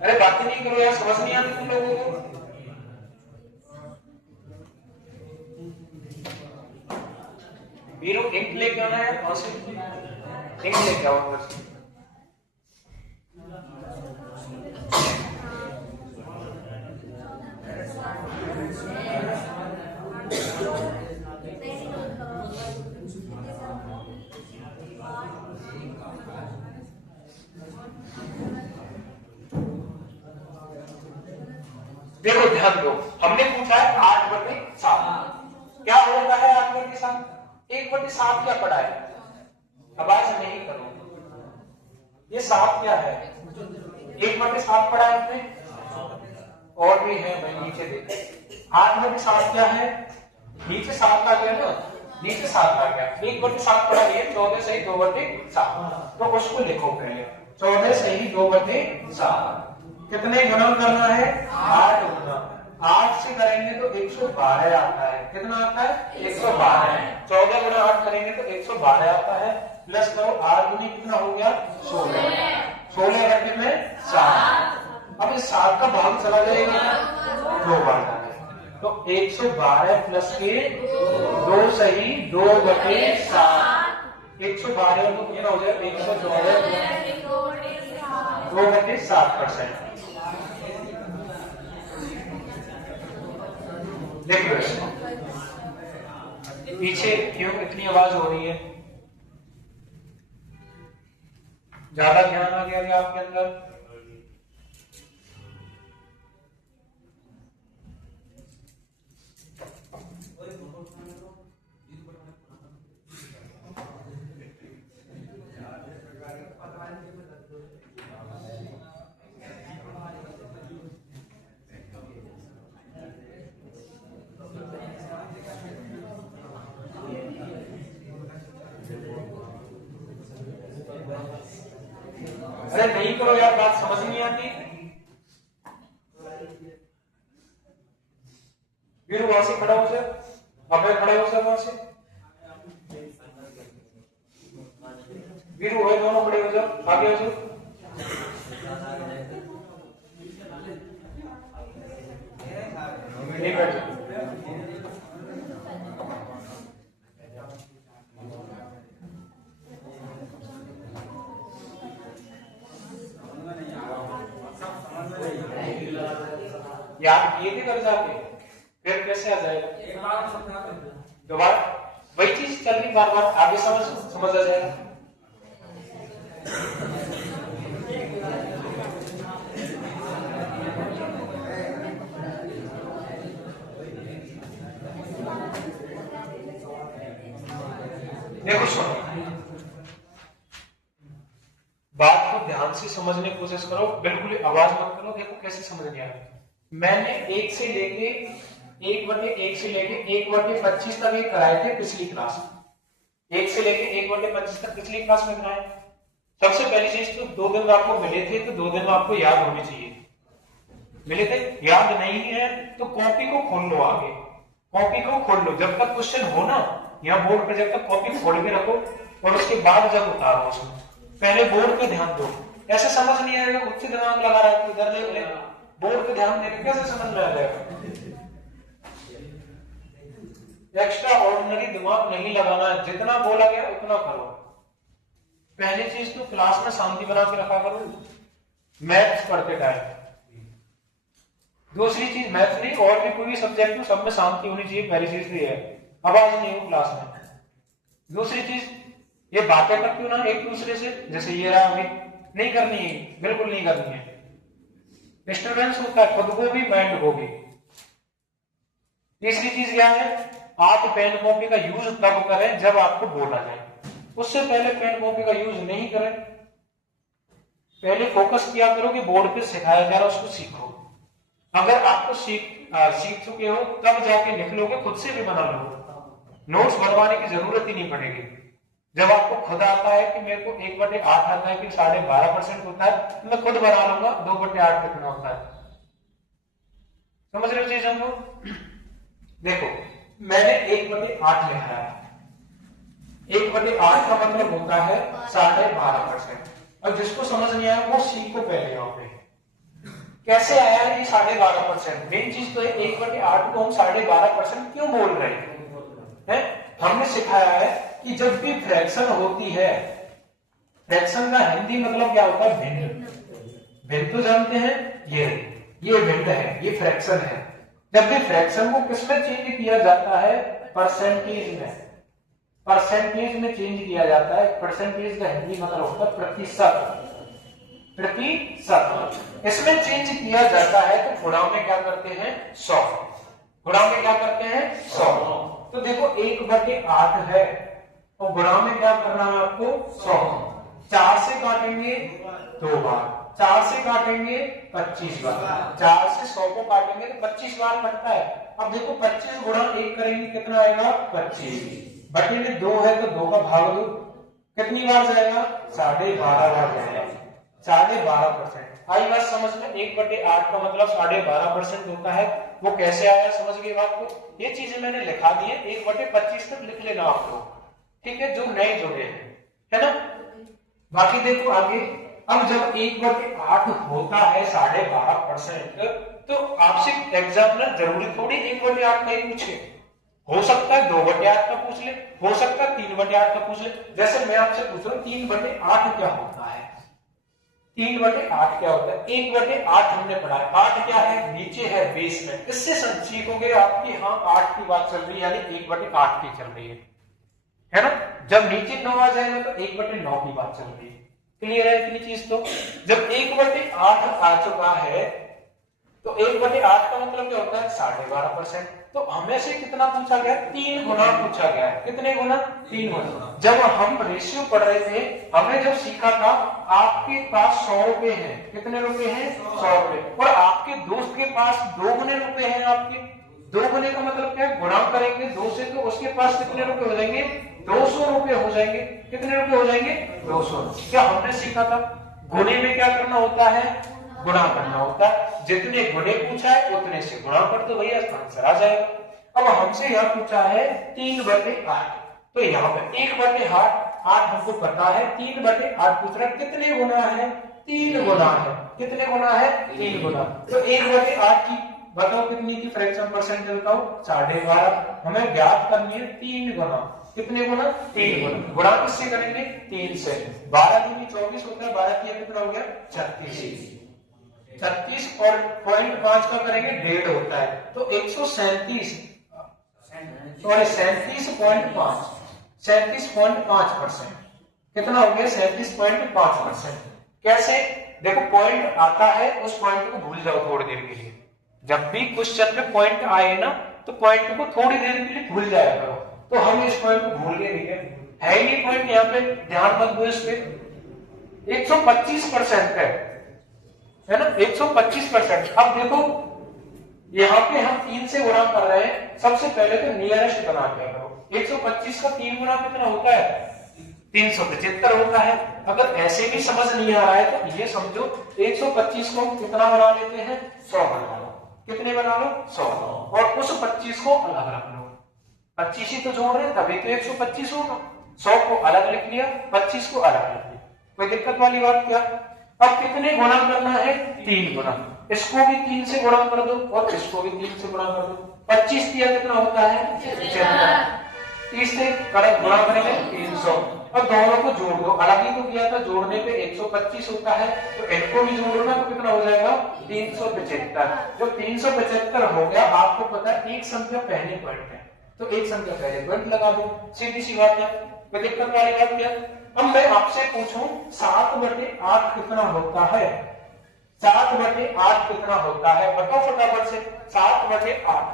अरे बातें नहीं करो यार, समझ नहीं आती तुम लोगों को। वीरू इंक लेके आना है, कौन से इंक लेके आओ अंदर से। देखो ध्यान दो, हमने पूछा है 8/7 क्या होता है 8/7? 1/7 क्या पड़ा है? आवाज नहीं करो, ये 7 क्या है? 1/7 पड़ा है इसमें, और भी है, मैं नीचे देख 8/7 क्या है? नीचे 7 आ गया ना, नीचे 7 आ गया, 1/7 पड़ा है 14 से 2/7, तो उसको लिखो पहले 14 से ही 2/7 कितने गुणन करना है? 8 गुना, 8 से करेंगे तो 112 आता है। कितना आता है? 112। 14 गुना 8 करेंगे तो 112 आता है, प्लस करो 8 गुनी कितना हो गया? 16। 16 घंटे में 7। अब इस 7 का भाग चला जाएगा 2 बार जाएगा, तो 112 प्लस के 2 सही 2/7। 112 को कितना हो जाएगा? 114 2/7%। देखो इसको, पीछे क्यों इतनी आवाज हो रही है? ज्यादा ध्यान आ गया क्या आपके अंदर? अरे नहीं करो यार, बात समझ नहीं आती। वीरू वहां से खड़ा हो जाए, अभय खड़े हो जाए वहां से, वीरू है, दोनों खड़े हो जाओ, आगे हो जाओ। नहीं बैठ जाओ। यार ये भी कर जाते फिर कैसे आ जाएगा? दोबारा वही चीज चल रही बार बार, आगे समझ आ जाएगा। देखो सुनो, बात को ध्यान से समझने की कोशिश करो, बिल्कुल आवाज मत करो। देखो कैसे समझ नहीं आ रहा। मैंने 1 से लेके 1/1 से लेके 1/25 तक ये कराए थे पिछली क्लास में। 1 से लेके 1/25 तक पिछली क्लास में कराए। सबसे पहली चीज तो 2 दिन आपको मिले थे, तो 2 दिन आपको याद होने चाहिए। मिले थे, याद नहीं है तो कॉपी को खोल लो, आगे कॉपी को खोल लो। जब तक क्वेश्चन हो ना यहाँ बोर्ड पे, जब तक कॉपी खोल के रखो, और उसके बाद जब उतारो उसमें, पहले बोर्ड पे ध्यान दो। ऐसे समझ नहीं आएगा, खुद से दिमाग लगा रहा है, इधर ले बोर्ड पे ध्यान देने कैसे समझ में आ जाएगा? एक्स्ट्रा ऑर्डिनरी दिमाग नहीं लगाना है, जितना बोला गया उतना करो। पहली चीज तो क्लास में शांति बना के रखा करो मैथ्स पढ़ते टाइम। दूसरी चीज, मैथ्स नहीं और भी कोई भी सब्जेक्ट हो, सब में शांति होनी चाहिए। पहली चीज तो ये है, आवाज नहीं हो क्लास में। दूसरी चीज, ये बातें करते हो ना एक दूसरे से, जैसे ये रहा, अभी नहीं करनी है, बिल्कुल नहीं करनी है। डिस्टर्बेंस होता है, खुद को भी माइंड को भी। तीसरी चीज क्या है, आप पेन कॉपी का यूज तब करें जब आपको बोला जाए, उससे पहले पेन कॉपी का यूज नहीं करें। पहले फोकस किया करो कि बोर्ड पे सिखाया जा रहा है उसको सीखो। अगर आपको सीख चुके हो तब जाके लिख लोगे, खुद से भी बना लो, नोट्स बनवाने की जरूरत ही नहीं पड़ेगी। जब आपको खुद आता है कि मेरे को 1/8 आता है कि 12.5% होता है, तो मैं खुद बना लूंगा 2/8 कितना होता है। समझ रहे हो चीज हमको? देखो मैंने 1/8 लिखा है, 1/8 का मतलब होता है 12.5%। और जिसको समझ नहीं आया वो सीखो पहले। यहाँ पे कैसे आया ये 12.5%? मेन चीज तो है 1/8 को हम 12.5% क्यों बोल रहे हैं? हमने सिखाया है कि जब भी फ्रैक्शन होती है, फ्रैक्शन का हिंदी मतलब क्या होता है? भिन्न। भिन्न तो जानते हैं, ये भिन्न है, ये फ्रैक्शन है। जब भी फ्रैक्शन को किसमें चेंज किया जाता है? परसेंटेज में। परसेंटेज में चेंज किया जाता है। परसेंटेज का हिंदी मतलब होता है प्रतिशत। प्रतिशत इसमें चेंज किया जाता है तो गुणा में क्या करते हैं? 100। गुणा में क्या करते हैं? 100। तो देखो 1/8 है और गुणा में क्या करना है आपको? 100। 4 से काटेंगे 2 बार, 4 से काटेंगे 25 बार, 4 से 100 को काटेंगे तो 25 बार कटता है। अब देखो 25 गुणा 1 करेंगे कितना आएगा? 25। बटे में 2 है तो 2 का भाग दो, कितनी बार जाएगा? 12.5 बार जाएगा। 12.5%। आई बात समझ में? 1/8 का मतलब 12.5% होता है। वो कैसे आया समझ गए बात को? ये चीजें मैंने लिखा दी है, 1/25 तक लिख लेना आप लोग, ठीक है, जो नए जुड़े हैं, है ना। बाकी देखो आगे, अब जब 1/8 होता है 12.5%, तो आपसे एग्जामिनर जरूरी थोड़ी 1/8 का ही पूछे, हो सकता है 2/8 का पूछ ले, हो सकता है 3/8 का पूछ ले। जैसे मैं आपसे पूछ रहा हूँ 3/8 क्या होता है? 3/8 क्या होता है? 1/8 हमने पढ़ा है। 8 क्या है? नीचे है बेस में। इससे सीखोगे आपकी हाँ 8 की बात चल रही है, यानी 1/8 की चल रही है ना। जब नीचे 9 आ जाएगा तो 1/9 की बात चल रही है। क्लियर है इतनी चीज? तो जब 1/8 आ चुका है तो 1/8 का मतलब क्या होता है? 12.5%। तो हमें से कितना पूछा गया? 3 गुना पूछा गया है। कितने गुना? 3 गुना। जब हम रेशियो पढ़ रहे थे, हमने जब सीखा था आपके पास 100 रुपए हैं, कितने रुपए हैं? 100 रुपए। और आपके दोस्त के पास 2 गुने रुपए हैं। आपके 2 गुने का मतलब क्या है? गुणा करेंगे 2 से तो उसके पास कितने रुपए हो जाएंगे? 200 रुपए हो जाएंगे। कितने रुपए हो जाएंगे? 200। क्या हमने सीखा था? गुणे में क्या करना होता है? गुणा करना होता है। जितने गुणे पूछा है उतने से गुणा कर दो भैया, आंसर आ जाएगा। अब हमसे यहाँ पूछा है 3/8, तो यहाँ पे 1/8 हमको पता है, 3/8 पूछ रहा है कितने गुना है? 3 गुना है। कितने गुना है? 3 गुना। तो 1/8 की बताओ कितनी की फ्रैक्शन परसेंट बताओ? 12.5। हमें ज्ञात करनी है 3 गुना। कितने गुना? 3 गुना। गुणा किससे करेंगे? 3 से। 12 दूनी 24 होता है, 12 किया कितना हो गया? 36। 36 और 0.5 का करेंगे 1.5 होता है, तो 137 सॉरी 37.5 37.5%। कितना हो गया? 37.5%। कैसे? देखो पॉइंट आता है, उस पॉइंट को भूल जाओ थोड़ी देर के लिए। जब भी क्वेश्चन में पॉइंट आए ना तो पॉइंट को थोड़ी देर के लिए भूल जाया करो। तो हम इस पॉइंट को भूल गए, ठीक है ही पॉइंट यहाँ पे, ध्यान मत दो इस पे। 125% है ना, 125%। अब देखो यहाँ पे हम 3 से गुणा कर रहे हैं, सबसे पहले तो नियरेस्ट बना दिया करो। 125 का 3 गुना कितना होता है? 375 होता है। अगर ऐसे भी समझ नहीं आ रहा है तो ये समझो 125 को कितना बना लेते हैं? 100 बना लो। कितने बना लो? 100। और उस 25 को अलग रख लो। 25 ही तो जोड़ रहे हैं तभी तो 125 होगा। 100 को अलग लिख लिया, 25 को अलग लिख लिया, कोई दिक्कत वाली बात क्या? अब कितने गुणा करना है? 3 गुना। इसको भी 3 से गुणा कर दो और इसको भी 3 से गुणा कर दो। 25 दिया कितना होता है? 30 से गुणा करेंगे 300 और दोनों को जोड़ दो। अलग ही तो किया था, जोड़ने पे 125 होता है, तो इनको भी जोड़ो ना तो कितना हो जाएगा? 375। जब 375 हो गया, आपको पता है एक संख्या पहले पॉइंट है तो एक संख्या पहले पॉइंट लगा दो, सीधी सी बात है, कोई दिक्कत वाली बात क्या? अब मैं आपसे पूछूं 7/8 कितना होता है? 7/8 कितना होता है? बताओ फटाफट से। 7/8।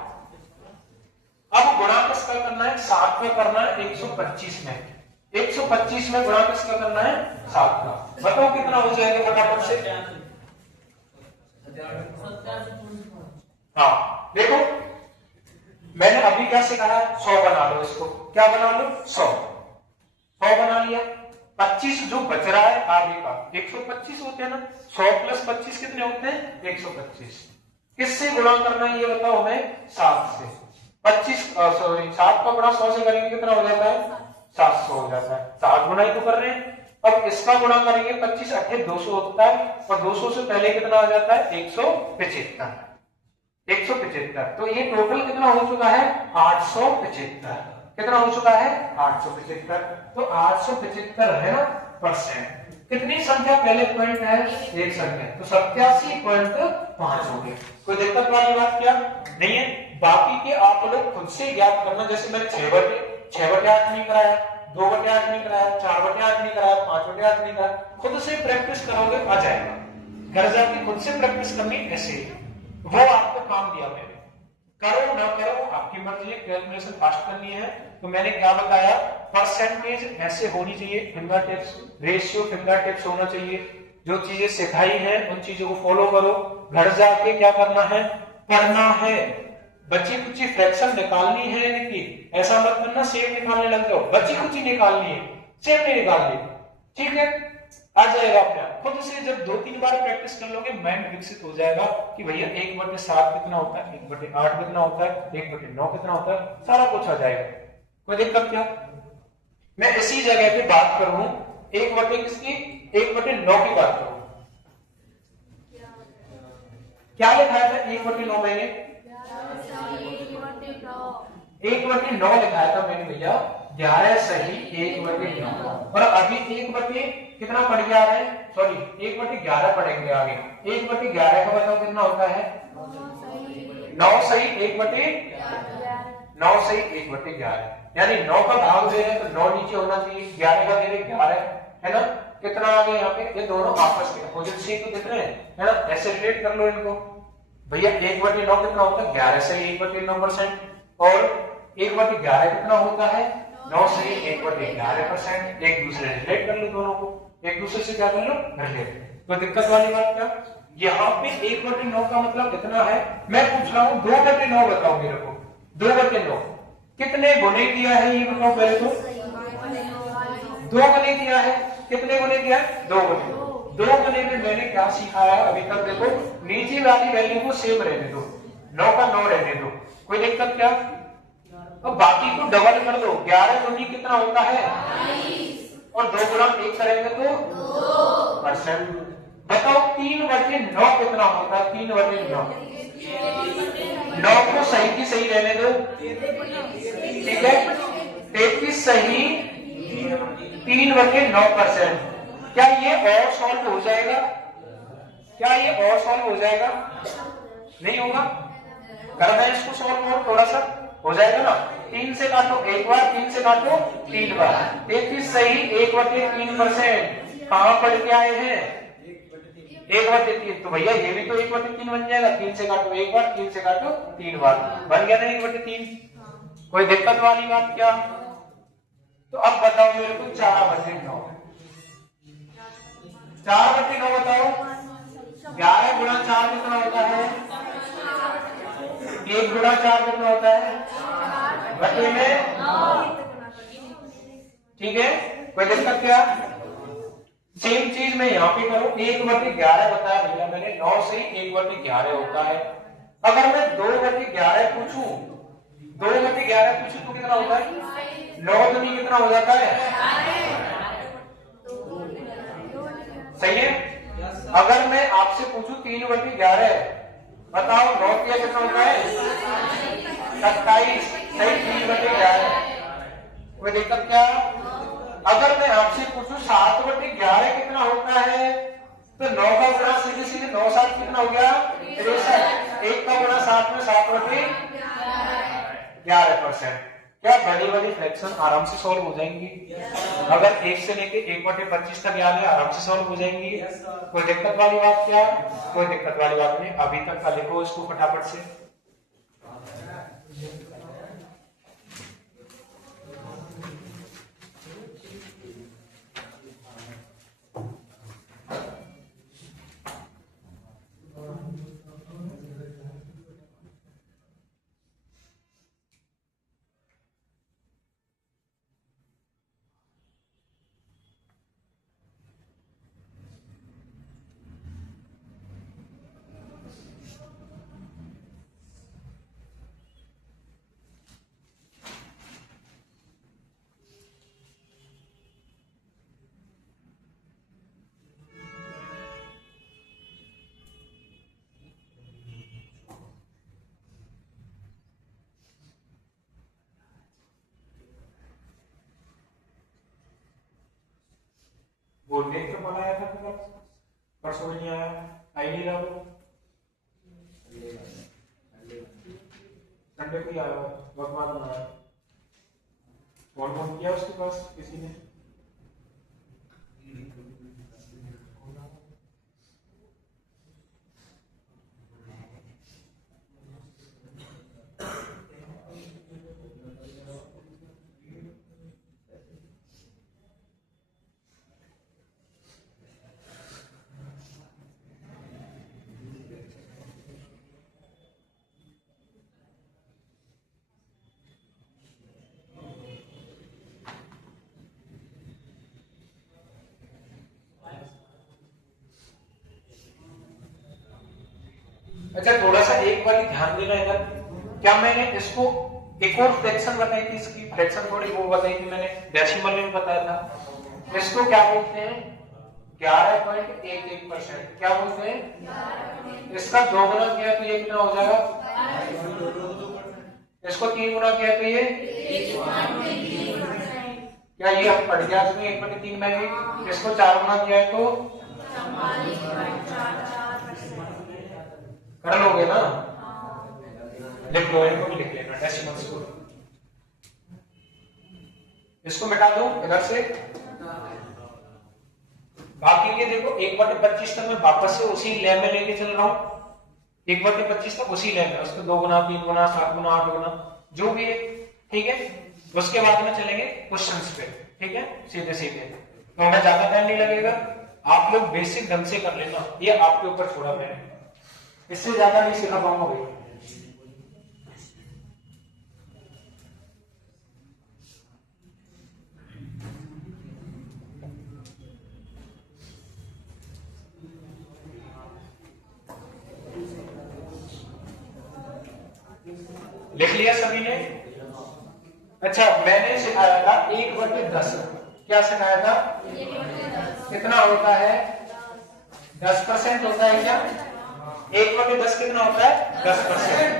अब गुणा किसका करना है? 7 का करना है 125 में। 125 में गुणा किसका करना है? 7 का। बताओ कितना हो जाएगा फटाफट से? हाँ देखो मैंने अभी क्या सिखाया? 100 बना लो इसको। क्या बना लो? 100 बना लिया। 25 जो बच रहा है आगे का 125 होते हैं ना, 100 + 25 कितने होते हैं? 125। किससे गुणा करना है ये बताओ हमें? 7 से। 7 का गुणा 100 से करेंगे कितना हो जाता है? 700 हो जाता है। 7 गुना ही तो कर रहे हैं। अब इसका गुणा करेंगे 25 8 200 होता है और 200 से पहले कितना आ जाता है? 175। तो ये टोटल कितना हो चुका है? 875। कितना हो चुका है 875। तो 875 है ना परसेंट। कितनी संख्या पहले पॉइंट है एक संख्या, तो 87.5 हो गया। कोई दिक्कत वाली बात क्या नहीं है। बाकी के आप लोग खुद से ज्ञात करना। जैसे मैंने 6/8 नहीं कराया, 2/8 नहीं कराया, 4/8 नहीं कराया, 5/8 नहीं कराया, खुद से प्रैक्टिस करोगे आ जाएगा। घर जाके खुद से प्रैक्टिस करनी ऐसे ही, वो आपको काम दिया मैंने। करो ना करो आपकी मर्जी है, कैलकुलेशन फास्ट करनी है। तो मैंने क्या बताया, परसेंटेज ऐसे होनी चाहिए, finger tips ratio finger tips होना चाहिए। जो चीजें सिखाई है उन चीजों को फॉलो करो। घर जाके क्या करना है, पढ़ना है। बच्ची कुछ फ्रैक्शन निकालनी है इनकी, ऐसा मत करना सेम निकालने लग जाओ। बच्ची कुछ निकालनी है, सेम नहीं निकालनी, ठीक है, आ जाएगा अपने आप। खुद से जब 2-3 बार प्रैक्टिस कर लोगे माइंड विकसित हो जाएगा कि भैया 1/7 कितना होता है, 1/8 कितना होता है, 1/9 कितना होता है, सारा कुछ आ जाएगा। कोई दिक्कत क्या। मैं इसी जगह पे बात करूं 1/9 की बात करूं। क्या लिखाया था 1/9 मैंने, 1/9 लिखाया था मैंने भैया, 11 सही 1/9। और अभी 1 कितना पड़ गया है, सॉरी 1/11 पढ़ेंगे आगे। 1/11 का बताओ कितना होता है, 9 सही 1/9 सही 1/11। यानी 9 का भाग दे रहे हैं तो 9 नीचे होना चाहिए, 11 का दे रहे 11 है ना। कितना आ गया यहाँ पे, ये दोनों आपस में अपोजिट सी को दिख रहे हैं है ना, ऐसे रिलेट कर लो इनको। भैया 1/9 कितना होता है, 11 सही 1/9%। और 1/11 कितना होता है, 9 सही 1/11%। एक दूसरे रिलेट कर लो, दोनों को एक दूसरे से क्या कर लो, रिलेट। तो दिक्कत वाली बात क्या, यहाँ पे 1/9 का मतलब कितना है। मैं पूछ रहा हूँ 2/9 बताओ मेरे को। 2/9 कितने गुने किया है ये बताओ पहले तो। 2 गुने किया है, कितने गुने किया है, 2 गुने। 2 गुने में मैंने क्या सिखाया अभी तक, देखो नीचे वाली वैल्यू को सेम रहने दो, 9 का 9 रहने दो, कोई दिक्कत क्या। तो बाकी को डबल कर दो, 11 दूनी कितना होता है, और 2 गुना 1 करेंगे तो 2%। बताओ 3/9 कितना होता है, 3/9। 9 को सही की सही रहने दो, ठीक है, 33 सही 3/9%। क्या ये और सॉल्व हो जाएगा, क्या ये और सॉल्व हो जाएगा, नहीं होगा। करना है इसको सॉल्व और थोड़ा सा हो जाएगा ना। 3 से काटो एक बार, 3 से काटो 3 बार, 33 सही 1/3%। कहां पढ़ के आए हैं, 1/3। तो भैया ये भी तो 1/3 बन जाएगा। 3 से काटो एक बार, 3 से काटो 3 बार, बन गया ना 1/3। कोई दिक्कत वाली बात क्या। तो अब बताओ मेरे को 4/9, 4/9 बताओ। 11 गुणा 4 कितना होता है, 1 गुणा 4 कितना होता है, बटे में, ठीक है, कोई दिक्कत क्या। सेम चीज मैं यहाँ पे करूं, 1/11 बताया भैया मैंने, 9 से 1/11 होता है। अगर मैं 2/11 पूछूं, 2/11 पूछूं तो कितना होता है, 9 दूनी कितना हो जाता है, सही है। अगर मैं आपसे पूछूं 3/11 बताओ, 9 किया कितना होता है, 27 सही 3/11। कोई दिक्कत क्या। अगर मैं आपसे पूछूं 7/11 कितना होता है, तो 9 का गुणा सीधे सीधे 9 7 कितना हो गया, 63। 1 का गुणा 7 में 7/11%। क्या बड़ी बड़ी फ्रैक्शन आराम से सॉल्व हो जाएंगी। अगर 1 से लेके 1/25 तक याद है, आराम से सॉल्व हो जाएंगी। कोई दिक्कत वाली बात क्या, कोई दिक्कत वाली बात नहीं। अभी तक का लिखो इसको फटाफट से। वो देख के बनाया था कल, परसों नहीं आया, आई नहीं रहा वो, संडे को ही आया, भगवान बनाया, फोन किया उसके पास किसी ने? अच्छा थोड़ा सा एक बार ध्यान देना इधर, क्या मैंने इसको एक और फ्रैक्शन बताई थी, इसकी फ्रैक्शन थोड़ी वो बताई थी मैंने, डेसिमल में बताया था, इसको क्या बोलते हैं? 11.11%। क्या बोलते हैं? इसका 2 गुना किया तो ये कितना हो जाएगा? इसको 3 गुना किया तो ये क्या ये अब पढ़ गया इसमें 1/3 में भी? इसको 4 गुना किया है तो कर लोगे ना? लिख लो, इनको भी लिख लेना डेसिमल्स को। इसको मिटा दो इधर से, बाकी ये देखो 1/25 तक मैं वापस से उसी ले में लेके चल रहा हूं, 1/25 तक उसी ले में, उसको 2 गुना 3 गुना 7 गुना 8 गुना जो भी है, ठीक है। उसके बाद में चलेंगे क्वेश्चंस पे, ठीक है, सीधे सीधे, तो हमें ज्यादा टाइम नहीं लगेगा, आप लोग बेसिक ढंग से कर लेना, ये आपके ऊपर छोड़ा मैंने, इससे ज्यादा नहीं सिखा पाऊंगा भाई। लिख लिया सभी ने? अच्छा मैंने सिखाया था 1/10, क्या सिखाया था? कितना होता है? 10% होता है क्या? 1/10 कितना होता है? 10%।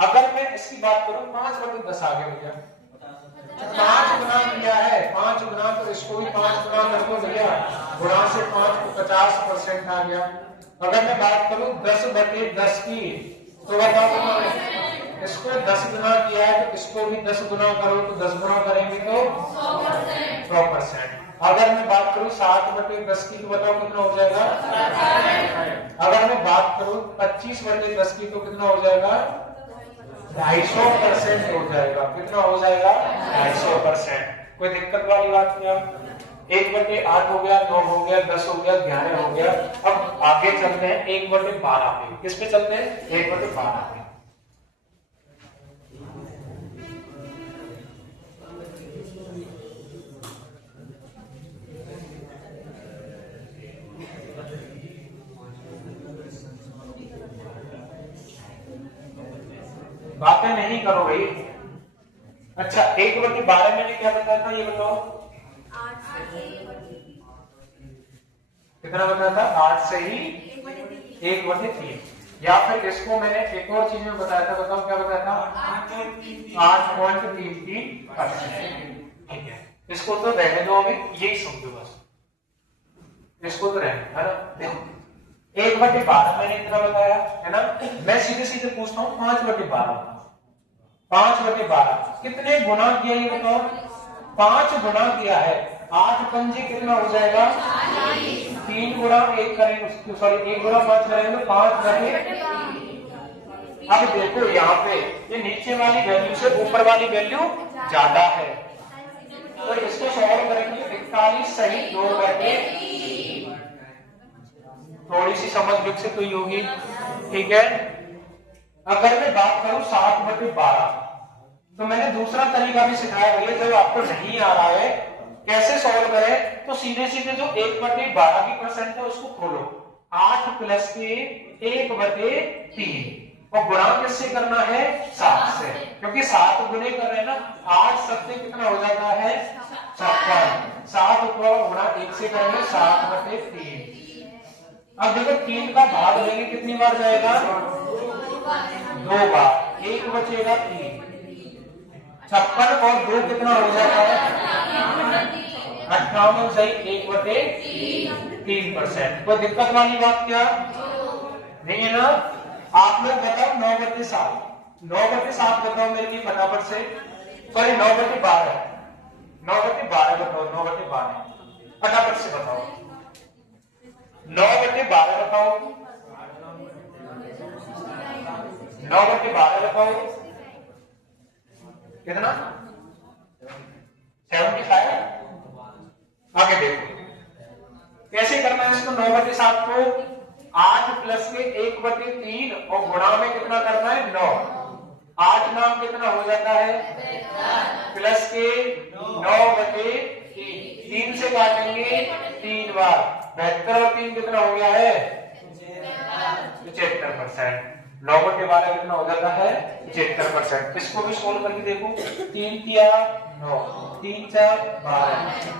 अगर मैं इसकी बात करूं 5/10 आ गया भैया, 5 गुना किया है, 5 गुना, तो इसको भी 5 गुना कर दो भैया, गुणा से 5 को 50% आ गया। अगर मैं बात करूं 10/10 की, तो बताओ इसको 10 गुना किया है तो इसको भी 10 गुना करो, तो 10 गुना करेंगे तो 100%। अगर मैं बात करूं 7/10 की, तो बताओ कितना हो जाएगा? अगर मैं बात करूं 25/10 की, तो कितना हो जाएगा? 250% हो जाएगा। कितना हो जाएगा? 250%। कोई दिक्कत वाली बात नहीं। अब 1/8 हो गया, 9 हो गया, 10 हो गया, 11 हो गया। अब आगे चलते हैं 1/12 पे। किस पे चलते हैं? 1/12 पे। बातें नहीं करो भाई। अच्छा 1/12 मैंने क्या बताया था, ये बताओ कितना बताया था? 8 से ही 1/3। या फिर इसको मैंने एक और चीज में बताया था, बताओ क्या बताया था? 8.33%। ठीक है, इसको तो रहने दो, अभी यही समझो बस, इसको तो रहने, है ना। देखो 1/12 मैंने इतना बताया है ना। मैं सीधे सीधे पूछता हूँ 5/12। 5/12 कितने गुना किया ये बताओ? 5 गुना किया है। 8 पंजे कितना हो जाएगा? 3 गुना 1 करेंगे, सॉरी 1 गुना 5 करेंगे तो 5/3। अब देखो यहाँ पे ये नीचे वाली वैल्यू से ऊपर वाली वैल्यू ज्यादा है, तो इसको सॉल्व करेंगे 41 सही 2/3। थोड़ी सी समझ विकसित हुई होगी, ठीक है। अगर मैं बात करूं 7/12, तो मैंने दूसरा तरीका भी सिखाया भैया, जब आपको नहीं आ रहा है कैसे सॉल्व करें, तो सीधे सीधे जो 1/12 की परसेंट है उसको खोलो, 8 प्लस के 1/3, और गुणा किससे करना है? 7 से, क्योंकि 7 गुणे कर रहे हैं ना। 8 7 कितना हो जाता है? 56। 7 को गुणा 1 से करेंगे 7/3। अब देखो 3 का भाग लेंगे, कितनी बार जाएगा? 2 बार, 1 बचेगा 3। 56 और 2 कितना हो जाता है? 58। बनाओ में सही 1/3%। कोई दिक्कत वाली बात क्या नहीं है ना? आप लोग बताओ 9/7, 9/7 बताओ मेरे लिए फटाफट से। सॉरी 9/12, 9/12 बताओ, 9/12 फटाफट से बताओ, 9/12 बताओ, 9/12 बताओ कितना? 75। आगे देखो कैसे करना है इसको। 9/7 को 8 प्लस के 1/3 और गुणा में कितना करना है 9। 8 नाम कितना हो जाता है प्लस के 9/3, 3 से काटेंगे 3 बार, 72 और 3 कितना हो गया है 75%। 9/12 कितना हो जाता है 75%। इसको भी सोल्व करके देखो, 3 तिया 9, 3 4 12,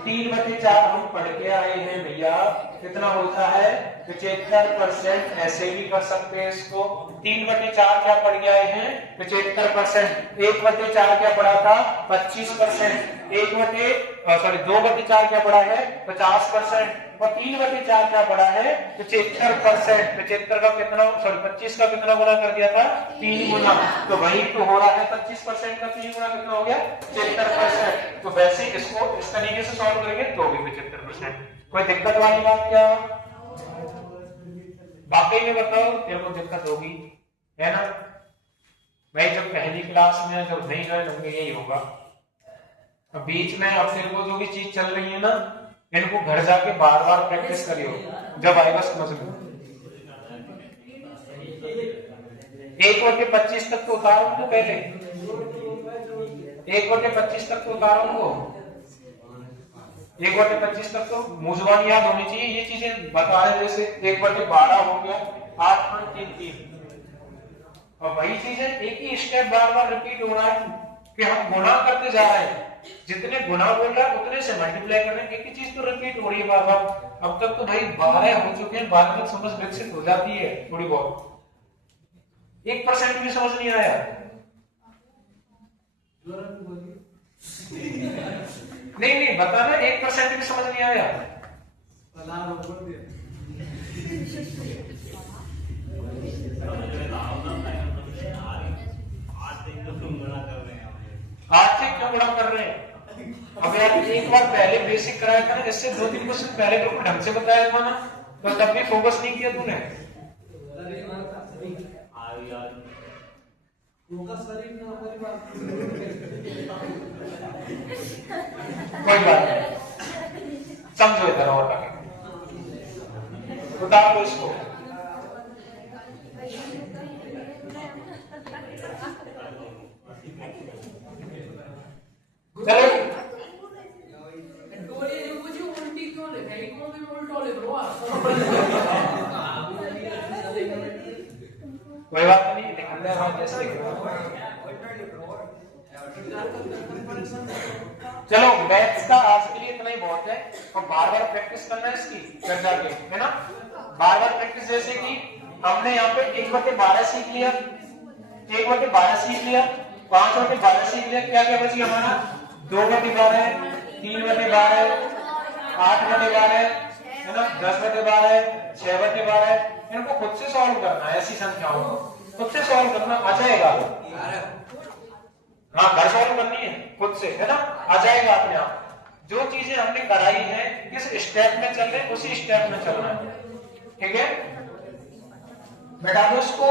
3/4 हम पढ़ के आए हैं भैया, कितना होता है 75%। ऐसे भी कर सकते हैं इसको। 3/4 क्या पढ़ के आए हैं 75%। 1/4 क्या पढ़ा था 25%। 2/4 क्या पढ़ा है 50%। और 3/4 क्या पढ़ा है 75%। 75 का कितना 25 का कितना गुना कर दिया था 3 गुना। तो वही तो हो रहा है 25% का 3 गुना कितना हो गया 75%। तो वैसे इसको इस तरीके से सॉल्व करेंगे तो भी 75%। कोई दिक्कत वाली बात क्या? वाकई में बताओ तेरे को दिक्कत होगी है ना भाई? जब पहली क्लास में जब नहीं ज्वाइन होंगे यही होगा। अब बीच में अब तेरे को जो भी चीज चल रही है ना, इनको घर जाके बार बार प्रैक्टिस करियो, जब आएगा समझ में। 1/25 तक तो उतारो उनको, पहले 1/25 तक तो उतारो उनको। 1/25 तक तो मुंह जुबान याद होनी चाहिए ये चीजें बता रहे। जैसे 1/12 हो गया 8.33। और वही चीजें एक ही स्टेप बार बार रिपीट हो रहा है कि हम गुणा करते जा रहे हैं, जितने गुना बोल रहा है उतने से मल्टीप्लाई कर रहे हैं। एक ही चीज तो रिपीट हो रही है बार बार। अब तक तो भाई 12 हो चुके हैं, 12 तक समझ विकसित हो जाती है थोड़ी बहुत। 1% भी समझ नहीं आया नहीं बताना, 1% भी समझ नहीं आया। आर्थिक क्यों गुणा कर रहे हैं? अब यार एक बार पहले बेसिक कराया था ना, इससे 2-3 क्वेश्चन पहले तो ढंग से बताया था ना, तो तब भी फोकस नहीं किया तूने। कोई बात नहीं, समझो इधर और आगे उतार लो इसको। चलो कोई बात नहीं, जैसे चलो मैथ्स का आज के लिए इतना ही बहुत है। और बार बार प्रैक्टिस करना है इसकी घर जाके, है ना? बार बार प्रैक्टिस। जैसे कि हमने यहाँ पे 1/12 सीख लिया, 1/12 सीख लिया, 5/12 सीख लिया। क्या क्या बची हमारा 2/12, 3/12, 8/12 है ना, 10/12, 6/12। इनको खुद से सॉल्व करना है, ऐसी संख्याओं को खुद से सॉल्व करना आ जाएगा। हाँ घर सॉल्व करनी है खुद से, है ना, आ जाएगा अपने आप। जो चीजें हमने कराई है किस स्टेप में चल रहे हैं उसी स्टेप में चलना है, ठीक है? बैठा दो इसको।